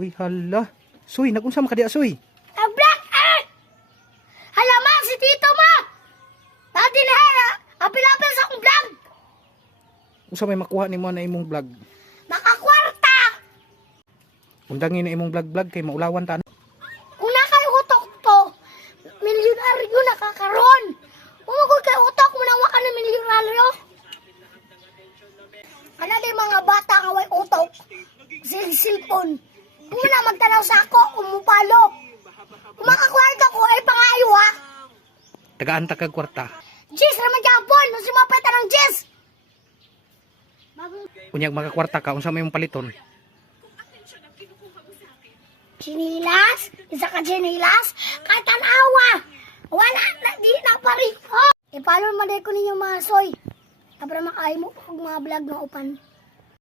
Uy, hala. Soy, nagunsa makadiya, Soy? Ang vlog eh! Halaman si Tito mo! Dati na ha! Apil-apil sa akong vlog! Unsa may makuha ni mo na imong vlog? Makakwarta! Undangin na imong vlog kay maulawan ta. Kung nakayutok to, milyonaryo nakakaroon. Umugod kay utok mo nang waka ng milyonaryo. Ano di mga bata nga way utok? Silpon. Kung na magtanaw sa ako, umupalo. Kung makakwarta ko, ay pangayo ha. Tagaan ta kag kwarta. Jis naman Japon, nung sumapeta ng Jis. Unyag makakwarta ka, unsa may imong paliton? Chinilas? Isa ka chinilas? Kahit tanawa. Wala na, di na pa rin. Oh. Ipalo naman ko ninyo mga soy. Para makain mo pag mga vlog na upan.